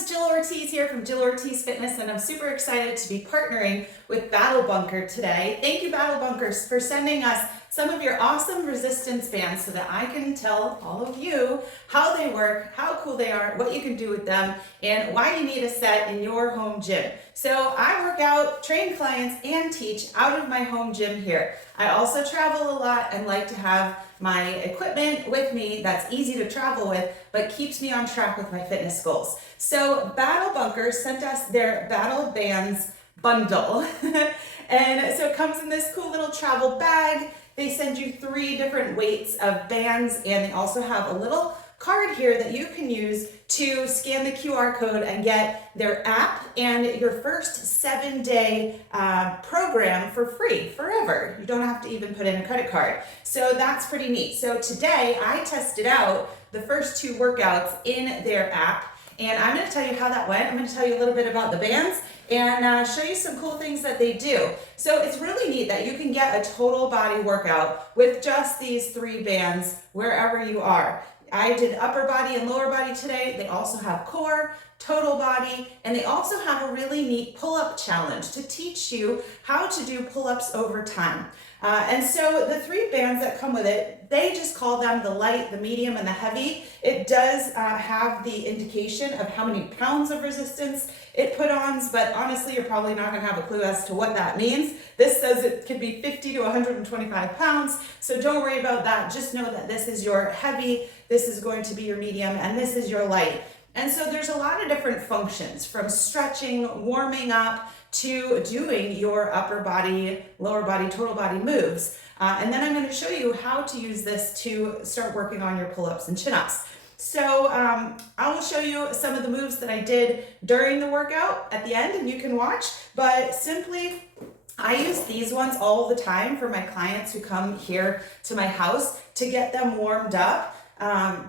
friends, Jill Ortiz here from Jill Ortiz Fitness, and I'm super excited to be partnering with Battle Bunker today. Thank you, Battle Bunkers, for sending us some of your awesome resistance bands so that I can tell all of you how they work, how cool they are, what you can do with them, and why you need a set in your home gym. So I work out, train clients, and teach out of my home gym here. I also travel a lot and like to have my equipment with me that's easy to travel with, but keeps me on track with my fitness goals. So Battle Bunker sent us their Battle Bands bundle. And so it comes in this cool little travel bag. They send you 3 different weights of bands, and they also have a little card here that you can use to scan the QR code and get their app and your first 7-day program for free forever. You don't have to even put in a credit card. So that's pretty neat. So today I tested out the first 2 workouts in their app, and I'm going to tell you how that went. I'm going to tell you a little bit about the bands and show you some cool things that they do. So it's really neat that you can get a total body workout with just these 3 bands wherever you are. I did upper body and lower body today. They also have core, total body, and they also have a really neat pull-up challenge to teach you how to do pull-ups over time. And so the 3 bands that come with it, they just call them the light, the medium, and the heavy. It does have the indication of how many pounds of resistance it put on, but honestly, you're probably not gonna have a clue as to what that means. This says it could be 50 to 125 pounds, so don't worry about that. Just know that this is your heavy, this is going to be your medium, and this is your light. And so there's a lot of different functions, from stretching, warming up, to doing your upper body, lower body, total body moves. And then I'm going to show you how to use this to start working on your pull-ups and chin-ups. So I will show you some of the moves that I did during the workout at the end, and you can watch. But simply, I use these ones all the time for my clients who come here to my house to get them warmed up.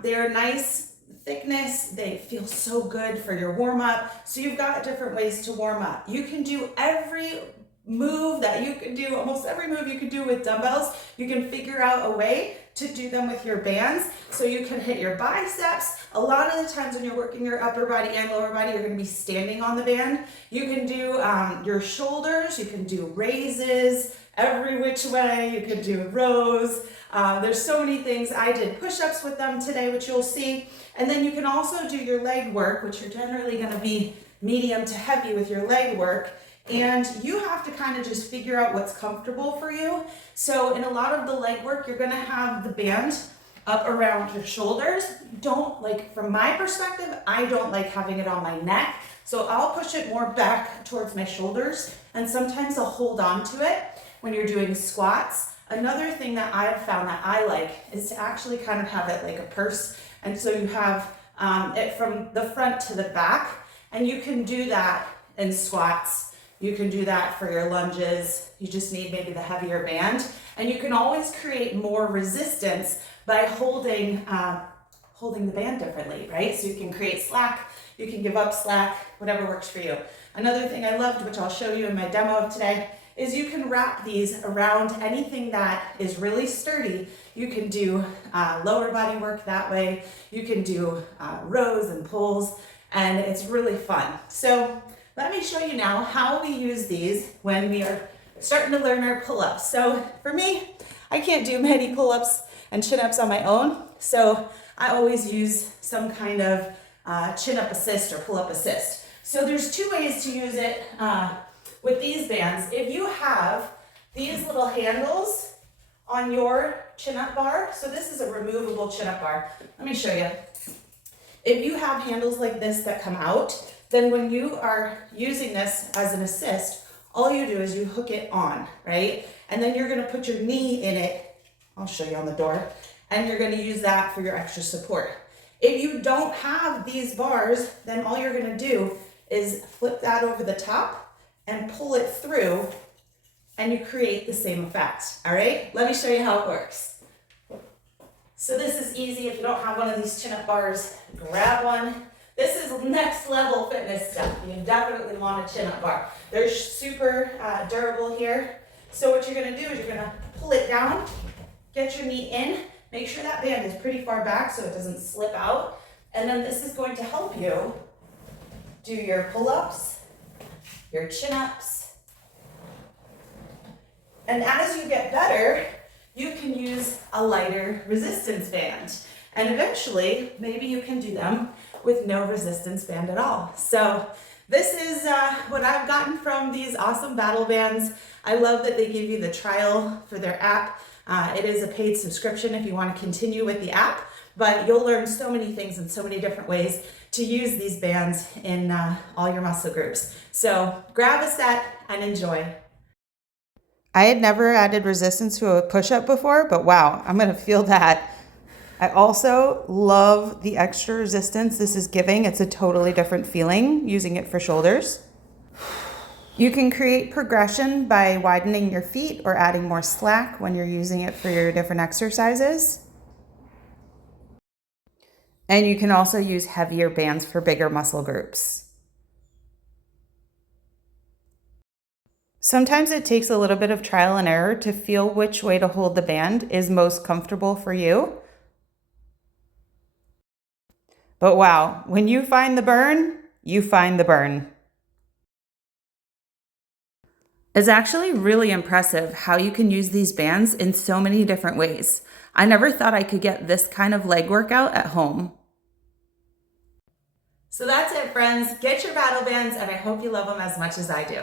They're nice thickness, they feel so good for your warm-up. So you've got different ways to warm up. You can do every move that you can do, almost every move you can do with dumbbells. You can figure out a way to do them with your bands. So you can hit your biceps. A lot of the times when you're working your upper body and lower body, you're gonna be standing on the band. You can do your shoulders, you can do raises, every which way, you can do rows. There's so many things. I did push-ups with them today, which you'll see. And then you can also do your leg work, which you're generally gonna be medium to heavy with your leg work. And you have to kind of just figure out what's comfortable for you. So in a lot of the leg work, you're gonna have the band up around your shoulders. From my perspective, I don't like having it on my neck. So I'll push it more back towards my shoulders, and sometimes I'll hold on to it when you're doing squats. Another thing that I've found that I like is to actually kind of have it like a purse. And so you have it from the front to the back, and you can do that in squats. You can do that for your lunges. You just need maybe the heavier band. And you can always create more resistance by holding the band differently, right? So you can create slack, you can give up slack, whatever works for you. Another thing I loved, which I'll show you in my demo of today, is you can wrap these around anything that is really sturdy. You can do lower body work that way. You can do rows and pulls, and it's really fun. So let me show you now how we use these when we are starting to learn our pull-ups. So for me, I can't do many pull-ups and chin-ups on my own, so I always use some kind of chin-up assist or pull-up assist. So there's 2 ways to use it with these bands. If you have these little handles on your chin-up bar, so this is a removable chin-up bar. Let me show you. If you have handles like this that come out, then when you are using this as an assist, all you do is you hook it on, right? And then you're gonna put your knee in it. I'll show you on the door. And you're gonna use that for your extra support. If you don't have these bars, then all you're gonna do is flip that over the top and pull it through, and you create the same effect, all right? Let me show you how it works. So this is easy. If you don't have one of these chin-up bars, grab one. This is next level fitness stuff. You definitely want a chin-up bar. They're super durable here. So what you're gonna do is you're gonna pull it down, get your knee in, make sure that band is pretty far back so it doesn't slip out. And then this is going to help you do your pull-ups, your chin-ups. And as you get better, you can use a lighter resistance band. And eventually, maybe you can do them with no resistance band at all. So this is what I've gotten from these awesome battle bands. I love that they give you the trial for their app. It is a paid subscription if you want to continue with the app, but you'll learn so many things in so many different ways to use these bands in all your muscle groups. So grab a set and enjoy. I had never added resistance to a push-up before, but wow, I'm gonna feel that. I also love the extra resistance this is giving. It's a totally different feeling using it for shoulders. You can create progression by widening your feet or adding more slack when you're using it for your different exercises. And you can also use heavier bands for bigger muscle groups. Sometimes it takes a little bit of trial and error to feel which way to hold the band is most comfortable for you. But wow, when you find the burn, you find the burn. It's actually really impressive how you can use these bands in so many different ways. I never thought I could get this kind of leg workout at home. So that's it, friends. Get your battle bands, and I hope you love them as much as I do.